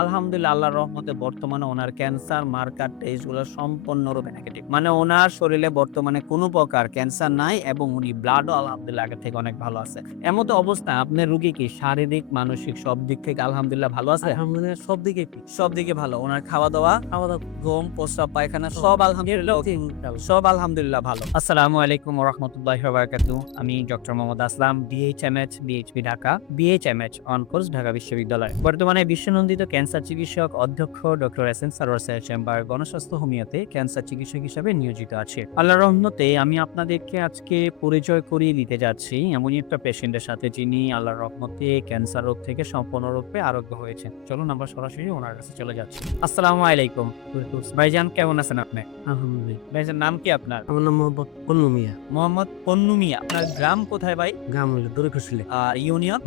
আলহামদুলিল্লাহ আল্লাহর রহমতে বর্তমানে ওনার ক্যান্সার মার্কার টেস্টগুলো সম্পূর্ণরূপে নেগেটিভ। মানে ওনার শরীরে বর্তমানে কোনো প্রকার ক্যান্সার নাই এবং উনি ব্লাডও আলহামদুলিল্লাহ আগের থেকে অনেক ভালো আছে। এমত অবস্থায় আপনার রোগী কি শারীরিক, মানসিক সব দিক থেকে আলহামদুলিল্লাহ ভালো আছে? আলহামদুলিল্লাহ সব দিকেই ঠিক। সব দিকে ভালো। উনার খাওয়া-দাওয়া, খাওয়া-দাওয়া ঘুম, প্রস্রাব, পায়খানা সব সব আলহামদুলিল্লাহ ওকে। ইনশাআল্লাহ। সব আলহামদুলিল্লাহ ভালো। আসসালামু আলাইকুম ওয়া রাহমাতুল্লাহি ওয়া বারাকাতুহু। আমি doctor Mohammad Aslam, BHMS, BHP Dhaka, BHMS on course Dhaka বিশ্ববিদ্যালয়। বর্তমানে বিশ্বনন্দিত ক্যান্সার চিকিৎসক অধ্যক্ষ ডক্টর এস এন সারোয়ার স্যারের চেম্বার গণস্বাস্থ্য হোমিওতে ক্যান্সার চিকিৎসক হিসেবে নিয়োজিত আছি। আল্লাহর রহমতে আমি আপনাদেরকে আজকে পরিচয় করিয়ে দিতে যাচ্ছি এমনই একটা পেশেন্টের সাথে যিনি আল্লাহর রহমতে ক্যান্সার রোগ থেকে সম্পূর্ণরূপে আরোগ্য হয়েছেন। চলুন আমরা সরাসরি ওনার কাছে চলে যাচ্ছি। আসসালামু আলাইকুম। ভাইজান কেমন আছেন আপনি? আলহামদুলিল্লাহ। ভাইজান নাম কি আপনার? আমার নাম মোহাম্মদ পন্নু মিয়া। মোহাম্মদ পন্নু মিয়া। আপনার গ্রাম কোথায় ভাই? গ্রাম হইলো দড়িকুশলী, ইউনিয়ন?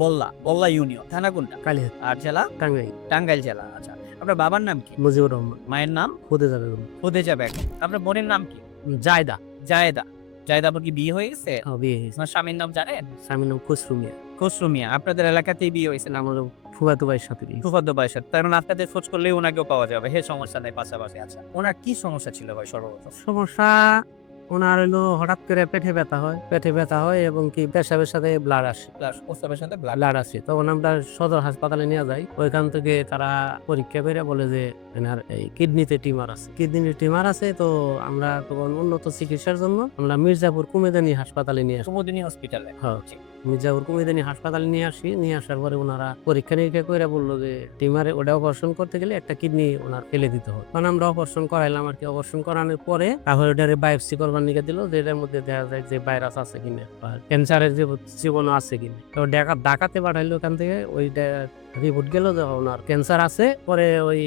বল্লা, বল্লা ইউনিয়ন। থানা কোনটা? কালিহাত, আর জেলা? টাঙ্গাইল, টাঙ্গাইল জেলা। আচ্ছা। আপনার বাবার নাম কি? মুজিবুর রহমান, মায়ের নাম? খুদেজা বেগম, খুদেজা বেগম। আপনার বোনের নাম কি? জায়দা। জায়েদা। জায়েদা আপুর কি বিয়ে হয়ে গেছে? বিয়ে হয়েছে। আপনার স্বামীর নাম জানেন? স্বামীর নাম খসরু মিয়া। খসরু মিয়া। আপনাদের এলাকাতেই বিয়ে হয়েছে না? আমার ফুফাতো ভাইয়ের সাথে বিয়ে হইছে। ফুফাতো ভাইয়ের সাথে। তার মানে আপনাদের খোঁজ করলেই ওনাকেও পাওয়া যাবে। সমস্যা নাই পাশাপাশি। আচ্ছা। ওনার কি সমস্যা ছিল ভাই সর্বপ্রথম? সমস্যা ওনার হইলো হঠাৎ করে পেটে ব্যথা হয়। পেটে ব্যথা হয় এবং কি পেশাবের সাথে ব্লাড আসে। প্লাস প্রস্রাবের সাথে ব্লাড। ব্লাড আসে। তখন আমরা সদর হাসপাতালে নিয়ে যাই। ওইখান থেকে তারা পরীক্ষা করে বলে যে এনার এই কিডনিতে টিউমার আছে। কিডনিতে টিউমার আছে, তো আমরা তখন উন্নত চিকিৎসার জন্য আমরা মির্জাপুর কুমেদানি হাসপাতালে নিয়ে আসি। কুমুদিনী হসপিটালে। হ্যাঁ। জি। মির্জাপুর কুমেদানি হাসপাতালে নিয়ে আসি। নিয়ে আসার পরে ওনারা পরীক্ষা নিরীক্ষা কইরা বলল যে টিউমারে ওটা অপারেশন করতে গেলে একটা কিডনি ওনার ফেলে দিতে হবে। তখন আমরা অপারেশন করাইলাম আরকি। অপারেশন করানোর পরে তারপরে ওটারে বায়োপসি করবার নিকে দিল যে এটার মধ্যে দেখা যায় যে ভাইরাস আছে কিনা বা ক্যান্সারের যে জীবাণু আছে কিনা। তো ঢাকাতে পাঠাইলো ওখান থেকে। ওইটা রিপোর্ট গেল যে ওনার ক্যান্সার আছে। পরে ওই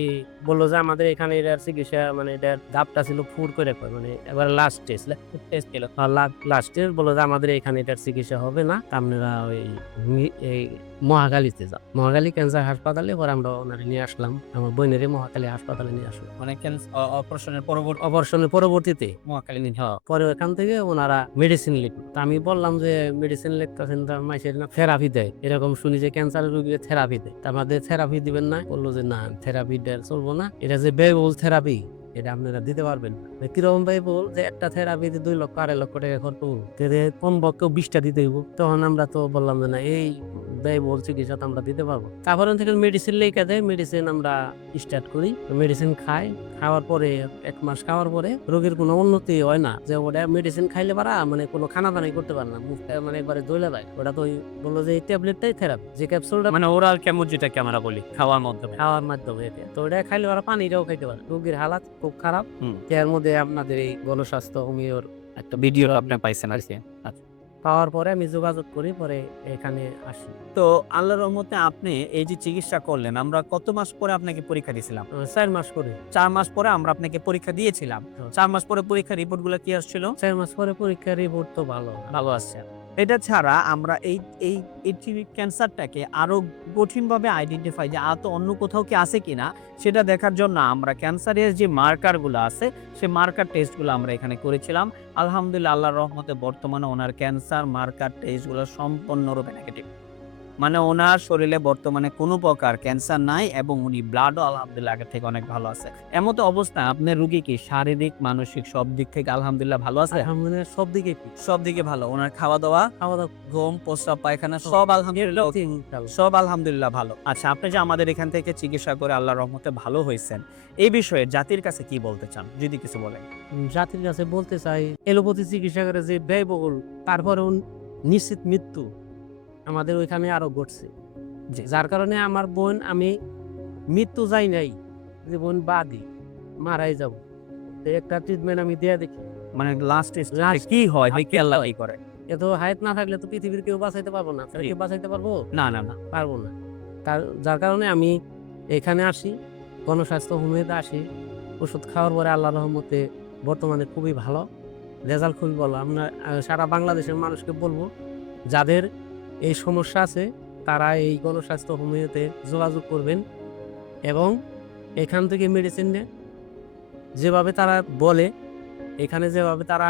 বললো যে আমাদের এখানে এটার চিকিৎসা মানে এটার ধাপটা ছিল ফুর করে কয়, মানে এবার লাস্ট টেস্ট ছিল। লাস্ট টেস্ট বললো যে আমাদের এখানে এটার চিকিৎসা হবে না, আপনারা ওই এই মহাখালীতে যাও। মহাখালী ক্যান্সার হাসপাতালে পরে আমরা ওনারে নিয়ে আসলাম। আমার বোনের মহাখালী হাসপাতালে নিয়ে আসলাম। মানে অপারেশনের পরবর্তী অপারেশনের পরবর্তীতে মহাকালী নিধন। পরে ওখান থেকে ওনারা মেডিসিন লিখল। তা আমি বললাম যে মেডিসিন লিখতেছেন মাইসের না থেরাপি দেয়, এরকম শুনি যে ক্যান্সারের রোগীকে থেরাপি দেয়। তা আমাদের থেরাপি দিবেন না? বললো যে না, থেরাপি চলবো না, এটা যে ব্যয়বহুল থেরাপি এটা আপনারা দিতে পারবেন না। কিরকম ভাই বল যে একটা থেরাপিতে 2 লক্ষ 2.5 লক্ষ টাকা খরচ করবো, কমপক্ষে 20টা দিতে হইব। তখন আমরা তো বললাম যে না, এই ব্যয়বহুল চিকিৎসা তো আমরা দিতে পারবো। তারপরে থেকে মেডিসিন লেখা দেয়, মেডিসিন আমরা স্টার্ট করি। মেডিসিন খাই। খাওয়ার পরে 1 মাস খাওয়ার পরে রোগীর কোনো উন্নতি হয় না। যে ওটা মেডিসিন খাইলে পারা মানে কোনো খানা দানাই করতে পারে না, মুখটা মানে একবারে জ্বলে যায়। ওটা তো বললো যে এই ট্যাবলেটটাই থেরাপি, যে ক্যাপসুলটা মানে ওরাল কেমো যেটাকে আমরা বলি খাওয়ার মাধ্যমে। খাওয়ার মাধ্যমে এটা। তো ওটা খাইলে ওরা পানিটাও খাইতে পারে। রোগীর হালাত খুব খারাপ। হুম। এর মধ্যে আপনাদের এই গণস্বাস্থ্য হোমিওর একটা ভিডিও আপনি পাইছেন আরকি। আচ্ছা। পাওয়ার পরে আমি যোগাযোগ করি, পরে এখানে আসি। তো আল্লাহর রহমতে আপনি এই যে চিকিৎসা করলেন, আমরা কত মাস পরে আপনাকে পরীক্ষা দিয়েছিলাম? 4 মাস করে। 4 মাস পরে আমরা আপনাকে পরীক্ষা দিয়েছিলাম। হ্যাঁ। 4 মাস পরে পরীক্ষার রিপোর্টগুলো কি আসছিল? 4 মাস পরে পরীক্ষার রিপোর্ট তো ভালো। ভালো আসছে। এটা ছাড়া আমরা এই এইচসিভি ক্যান্সারটাকে আরো কঠিনভাবে আইডেন্টিফাই যে আদৌ অন্য কোথাও কি আছে কিনা সেটা দেখার জন্য আমরা ক্যান্সারের যে মার্কারগুলো আছে সেই মার্কার টেস্টগুলো আমরা এখানে করেছিলাম। আলহামদুলিল্লাহ আল্লাহর রহমতে বর্তমানে ওনার ক্যান্সার মার্কার টেস্টগুলো সম্পূর্ণরূপে নেগেটিভ। মানে ওনার শরীরে বর্তমানে কোনো প্রকার ক্যান্সার নাই এবং উনি ব্লাডও আলহামদুলিল্লাহ আগের থেকে অনেক ভালো আছে। এমত অবস্থায় আপনার রোগী কি শারীরিক, মানসিক সব দিক থেকে আলহামদুলিল্লাহ ভালো আছে? আলহামদুলিল্লাহ সব দিকেই ঠিক। সব দিকে ভালো। ওনার খাওয়া-দাওয়া, খাওয়া-দাওয়া ঘুম, প্রস্রাব, পায়খানা সব আলহামদুলিল্লাহ ওকে। ইনশাআল্লাহ। সব আলহামদুলিল্লাহ ভালো। আচ্ছা, আপনি যে আমাদের এখান থেকে চিকিৎসা করে আল্লাহর রহমতে ভালো হইছেন, এই বিষয়ে জাতির কাছে কি বলতে চান? যদি কিছু বলেন। জাতির কাছে বলতে চাই, এলোপ্যাথি চিকিৎসা করে যে ব্যয়বহুল, তারপরেও নিশ্চিত মৃত্যু আমাদের ওইখানে আরো ঘটছে। জি। যার কারণে আমার বোন, আমি মৃত্যু যাই নাই, যে বোন বাদী মারাই যাব। তো একটা ট্রিটমেন্ট আমি দেয়া দেখি। মানে লাস্ট স্টেজে Last কি হয়? কি আল্লাহ কি করে? এত হায়াত না থাকলে তো পৃথিবীর কেউ বাঁচাইতে পারবো না। জি। কেউ বাঁচাইতে পারবো? না, না, না। পারবো না। যার কারণে আমি এখানে আসি, গণস্বাস্থ্য হোমিওতে আসি। ওষুধ খাওয়ার পরে আল্লাহর রহমতে বর্তমানে খুবই ভালো, রেজাল্ট খুবই ভালো। আমরা সারা বাংলাদেশের মানুষকে বলবো, যাদের এই সমস্যা আছে তারা এই গণস্বাস্থ্য হোমিওতে যোগাযোগ করবেন এবং এখান থেকে মেডিসিন নেন। যেভাবে তারা বলে, এখানে যেভাবে তারা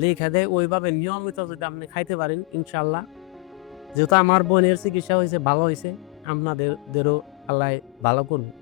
লেখা দেয় ওইভাবে নিয়মিত যদি আপনি খাইতে পারেন, ইনশাআল্লাহ, যেহেতু আমার বোনের চিকিৎসা হয়েছে, ভালো হয়েছে, আপনাদেরও আল্লাহ ভালো করুন।